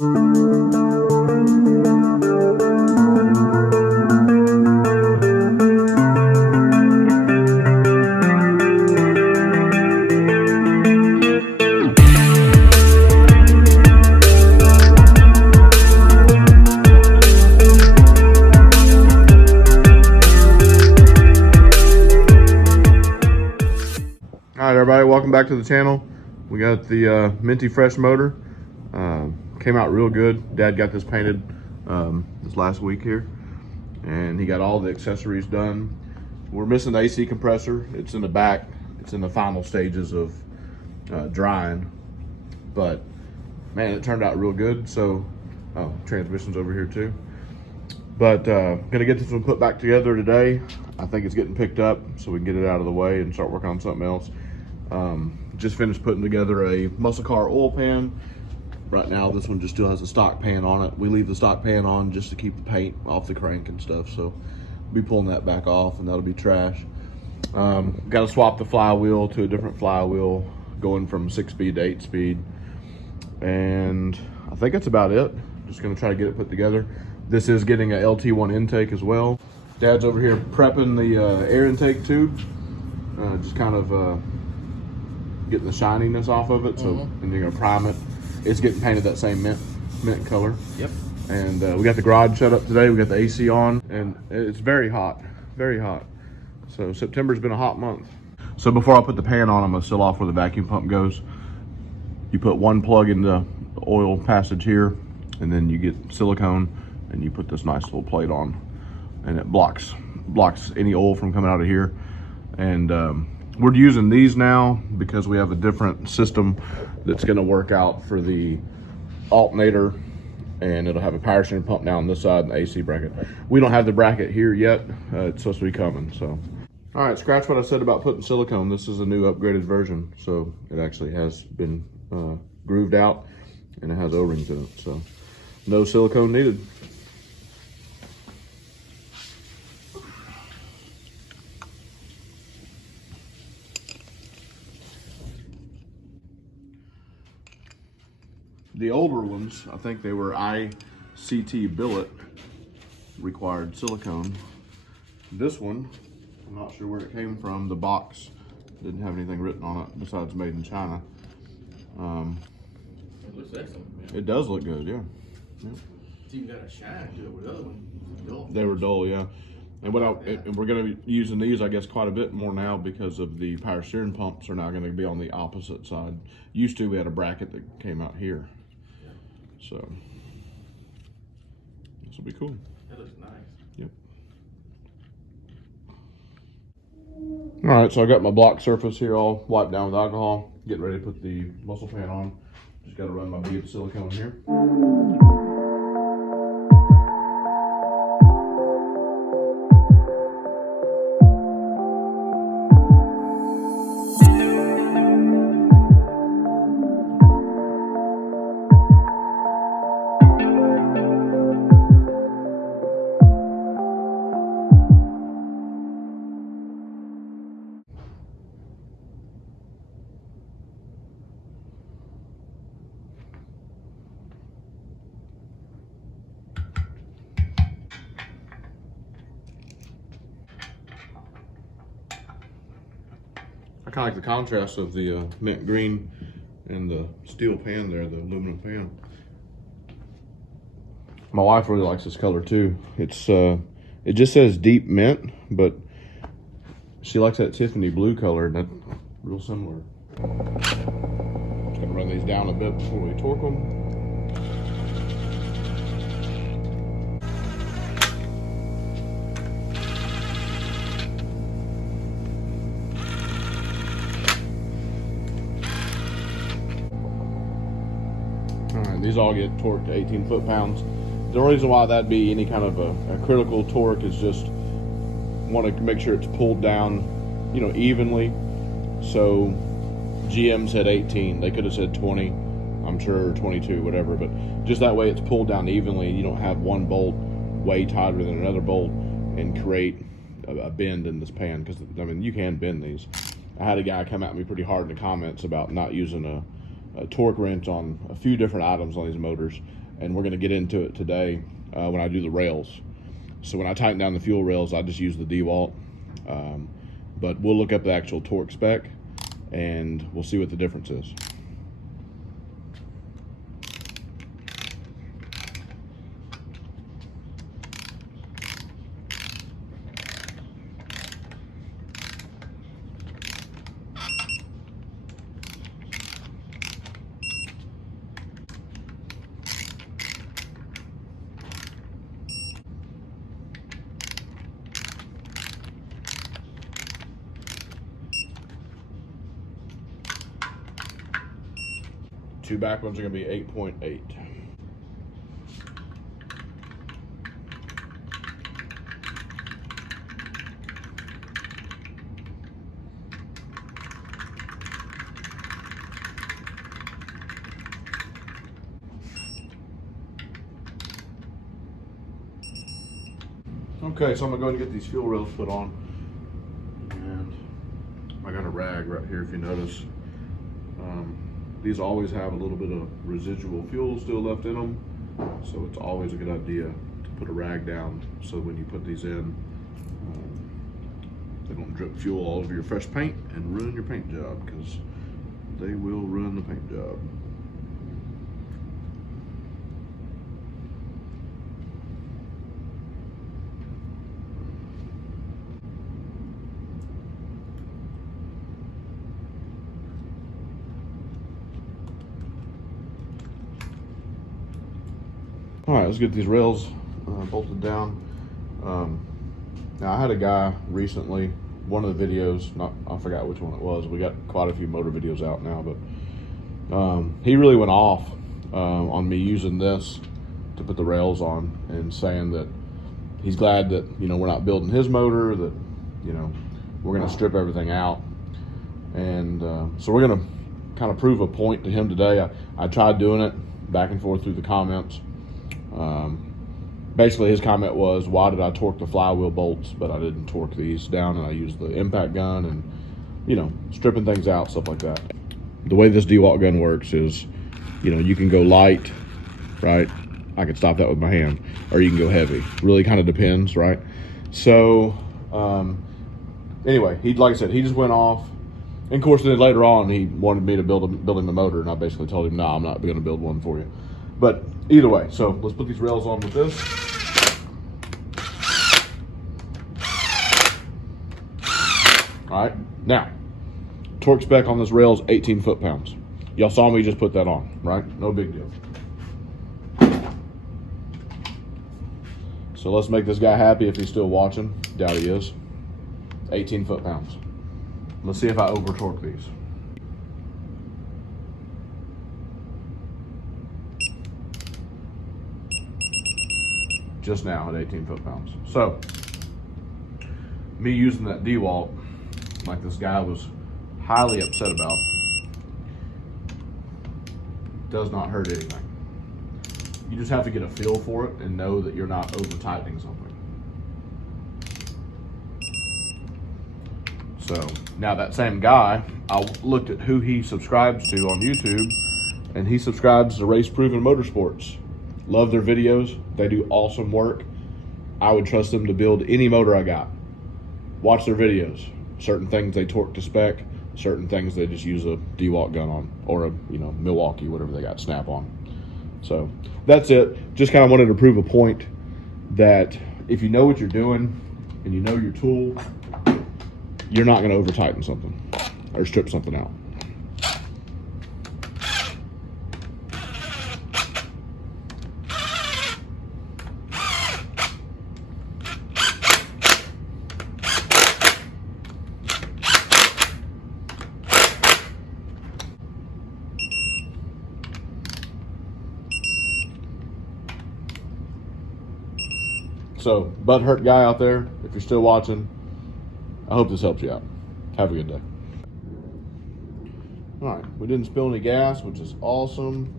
Alright everybody, welcome back to the channel. We got the minty fresh motor. Came out real good. Dad got this painted this last week here, and he got all the accessories done. We're missing the AC compressor. It's in the back. It's in the final stages of drying, but man, it turned out real good. So transmission's over here too, but gonna get this one put back together today. I think it's getting picked up, so we can get it out of the way and start working on something else. Just finished putting together a muscle car oil pan. Right now this one just still has a stock pan on it. We leave the stock pan on just to keep the paint off the crank and stuff, so we'll be pulling that back off, and that'll be trash. Got to swap the flywheel to a different flywheel, going from 6-speed to 8-speed, and I think that's about it. Just gonna try to get it put together. This is getting a LT1 intake as well. Dad's over here prepping the air intake tube, just kind of getting the shininess off of it. So, and you're gonna prime it. It's getting painted that same mint color. Yep. And we got the garage set up today. We got the AC on, and it's very hot, very hot. So September's been a hot month. So before I put the pan on, I'm gonna seal off where the vacuum pump goes. You put one plug in the oil passage here, and then you get silicone, and you put this nice little plate on, and it blocks any oil from coming out of here. And we're using these now because we have a different system that's going to work out for the alternator, and it'll have a power steering pump down this side and the AC bracket. We don't have the bracket here yet. It's supposed to be coming. So, all right, scratch what I said about putting silicone. This is a new upgraded version, so it actually has been grooved out, and it has O-rings in it, so no silicone needed. The older ones, I think they were ICT billet, required silicone. This one, I'm not sure where it came from. The box didn't have anything written on it besides made in China. It looks excellent. Yeah. It does look good, yeah. It's even got a shine to it with the other one. They were dull, yeah. And and we're going to be using these, I guess, quite a bit more now because of the power steering pumps are now going to be on the opposite side. Used to, we had a bracket that came out here. So this will be cool. That looks nice. Yep. All right, so I got my block surface here all wiped down with alcohol. Getting ready to put the muscle pan on. Just got to run my bead of silicone here. I kind of like the contrast of the mint green and the steel pan there, the aluminum pan. My wife really likes this color too. It's it just says deep mint, but she likes that Tiffany blue color, and that's real similar. Just gonna run these down a bit before we torque them. These all get torqued to 18 foot-pounds. The only reason why that'd be any kind of a critical torque is just want to make sure it's pulled down, you know, evenly. So GM said 18. They could have said 20, I'm sure, or 22, whatever. But just that way it's pulled down evenly. You don't have one bolt way tighter than another bolt and create a bend in this pan. Because, I mean, you can bend these. I had a guy come at me pretty hard in the comments about not using a torque wrench on a few different items on these motors, and we're going to get into it today when I do the rails. So when I tighten down the fuel rails, I just use the DeWalt. But we'll look up the actual torque spec and we'll see what the difference is. Two back ones are going to be 8.8. Okay, so I'm going to go ahead and get these fuel rails put on. And I got a rag right here if you notice. These always have a little bit of residual fuel still left in them, so it's always a good idea to put a rag down so when you put these in, they don't drip fuel all over your fresh paint and ruin your paint job, because they will ruin the paint job. All right, let's get these rails bolted down. Now I had a guy recently, one of the videos, I forgot which one it was. We got quite a few motor videos out now, but he really went off on me using this to put the rails on and saying that he's glad that, you know, we're not building his motor, that, you know, we're gonna strip everything out. And so we're gonna kind of prove a point to him today. I tried doing it back and forth through the comments. Basically his comment was, why did I torque the flywheel bolts but I didn't torque these down, and I used the impact gun and, you know, stripping things out, stuff like that. The way this DeWalt gun works is, you know, you can go light, right? I can stop that with my hand, or you can go heavy. Really kind of depends, right? So anyway, like I said, he just went off. And of course, then later on, he wanted me to build him the motor, and I basically told him, no, I'm not going to build one for you. But either way, so let's put these rails on with this. All right, now, torque spec on this rail is 18 foot-pounds. Y'all saw me just put that on, right? No big deal. So let's make this guy happy if he's still watching. Doubt he is. 18 foot-pounds. Let's see if I over-torque these. Just now at 18 foot-pounds. So, me using that DeWalt, like this guy was highly upset about, does not hurt anything. You just have to get a feel for it and know that you're not over-tightening something. So, now that same guy, I looked at who he subscribes to on YouTube, and he subscribes to Race Proven Motorsports. Love their videos. They do awesome work. I would trust them to build any motor I got. Watch their videos. Certain things they torque to spec, certain things they just use a DeWalt gun on, or a, you know, Milwaukee, whatever they got, snap on. So that's it. Just kind of wanted to prove a point that if you know what you're doing and you know your tool, you're not going to over tighten something or strip something out. So, butt hurt guy out there, if you're still watching, I hope this helps you out. Have a good day. All right, we didn't spill any gas, which is awesome.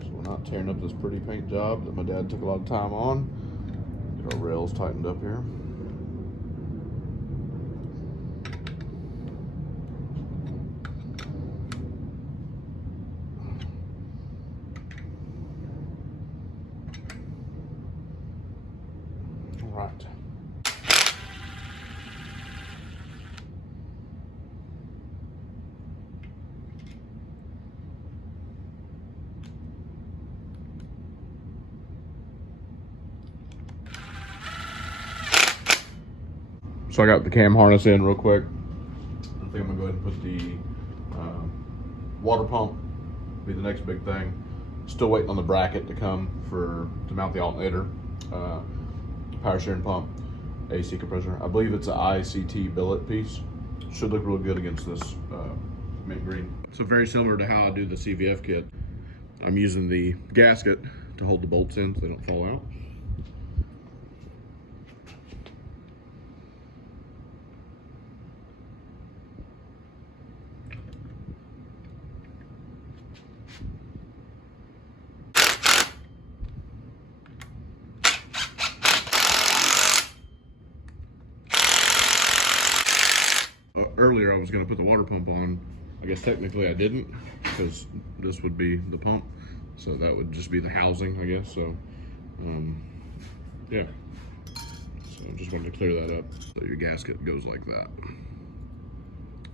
So we're not tearing up this pretty paint job that my dad took a lot of time on. Get our rails tightened up here. right. So I got the cam harness in real quick. I think I'm gonna go ahead and put the water pump, be the next big thing. Still waiting on the bracket to come to mount the alternator, power steering pump, AC compressor. I believe it's an ICT billet piece. Should look real good against this mint green. So very similar to how I do the CVF kit. I'm using the gasket to hold the bolts in so they don't fall out. Earlier I was going to put the water pump on. I guess technically I didn't, because this would be the pump, so that would just be the housing, I guess. So yeah, so I just wanted to clear that up. So your gasket goes like that.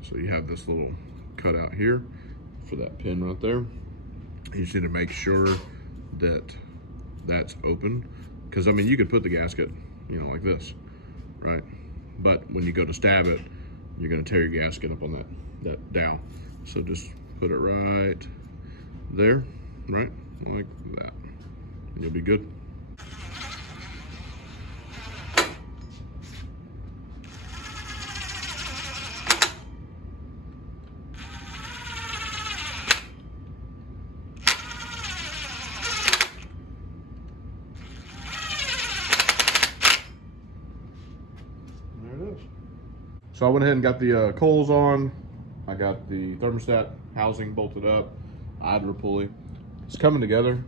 So you have this little cutout here for that pin right there. You just need to make sure that that's open, because I mean you could put the gasket, you know, like this, right? But when you go to stab it, you're gonna tear your gasket up on that dowel. So just put it right there, right? Like that. And you'll be good. There it is. So I went ahead and got the coils on. I got the thermostat housing bolted up, idler pulley. It's coming together.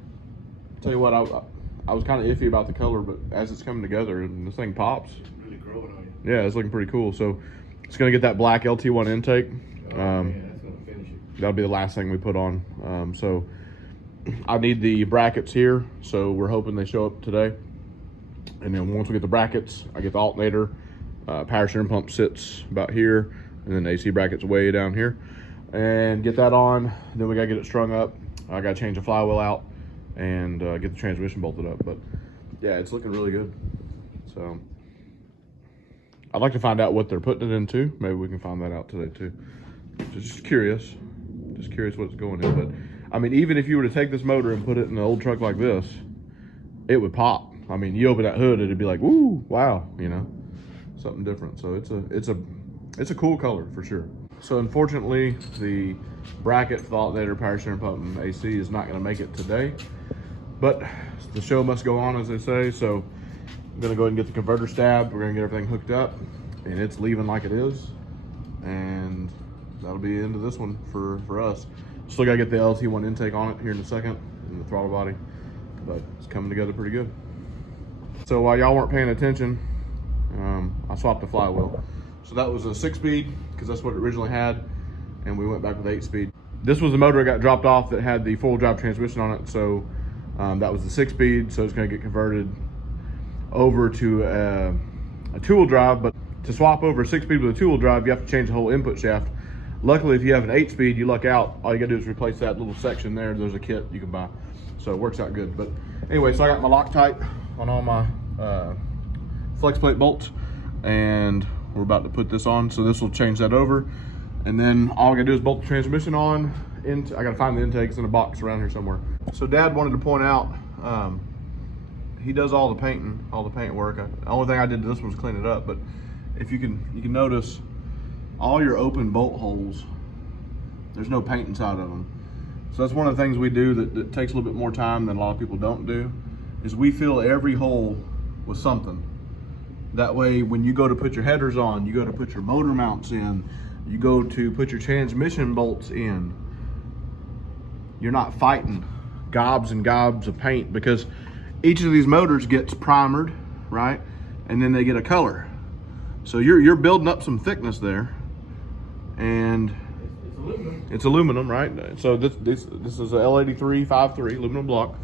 Tell you what, I was kind of iffy about the color, but as it's coming together and this thing pops. It's really growing on you. Yeah, it's looking pretty cool. So it's gonna get that black LT1 intake. Oh, man, that's gonna finish it. That'll be the last thing we put on. So I need the brackets here. So we're hoping they show up today. And then once we get the brackets, I get the alternator. Power steering pump sits about here, and then the AC bracket's way down here. And get that on, then we gotta get it strung up. I gotta change the flywheel out and get the transmission bolted up. But yeah, it's looking really good. So I'd like to find out what they're putting it into. Maybe we can find that out today too. Just curious what's going in. But I mean, even if you were to take this motor and put it in an old truck like this, it would pop. I mean, you open that hood, it'd be like, woo, wow, you know, something different. So it's a cool color for sure. So unfortunately, the bracket for the alternator, power steering pump, and AC is not going to make it today. But the show must go on, as they say. So I'm going to go ahead and get the converter stabbed. We're going to get everything hooked up, and it's leaving like it is. And that'll be the end of this one for us. Still got to get the LT1 intake on it here in a second, and the throttle body. But it's coming together pretty good. So while y'all weren't paying attention, I swapped the flywheel. So that was a 6-speed, because that's what it originally had, and we went back with 8-speed. This was the motor that got dropped off that had the 4-wheel drive transmission on it, so that was the 6-speed, so it's going to get converted over to a 2-wheel drive. But to swap over a 6-speed with a 2-wheel drive, you have to change the whole input shaft. Luckily, if you have an 8-speed, you luck out. All you got to do is replace that little section there. There's a kit you can buy, so it works out good. But anyway, so I got my Loctite on all my flex plate bolts, and we're about to put this on. So this will change that over, and then all I gotta do is bolt the transmission on. I gotta find the intake. It's in a box around here somewhere. So Dad wanted to point out, he does all the painting, all the paint work. The only thing I did to this one was clean it up. But if you can notice, all your open bolt holes, there's no paint inside of them. So that's one of the things we do that takes a little bit more time than a lot of people don't do, is we fill every hole with something. That way, when you go to put your headers on, you go to put your motor mounts in, you go to put your transmission bolts in, you're not fighting gobs and gobs of paint, because each of these motors gets primered, right? And then they get a color. So you're building up some thickness there, and it's aluminum, right? So this is a L83 5.3 aluminum block.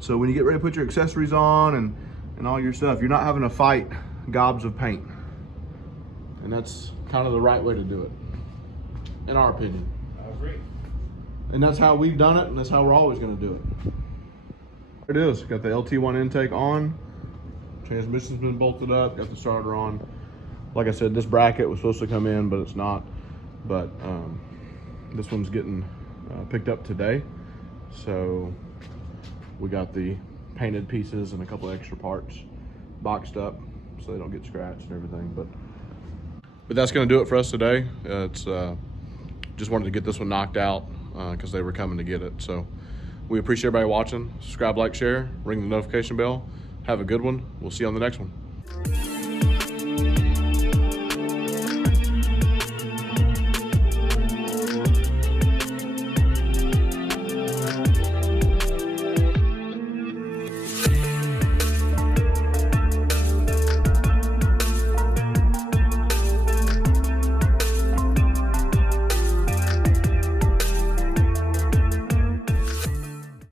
So when you get ready to put your accessories on and and all your stuff. You're not having to fight gobs of paint. And that's kind of the right way to do it, in our opinion. I agree. And that's how we've done it, and that's how we're always gonna do it. There it is, got the LT1 intake on, transmission's been bolted up, got the starter on. Like I said, this bracket was supposed to come in, but it's not. But this one's getting picked up today. So we got the painted pieces and a couple of extra parts boxed up so they don't get scratched and everything. But that's gonna do it for us today. It's just wanted to get this one knocked out because they were coming to get it. So we appreciate everybody watching. Subscribe, like, share, ring the notification bell. Have a good one. We'll see you on the next one.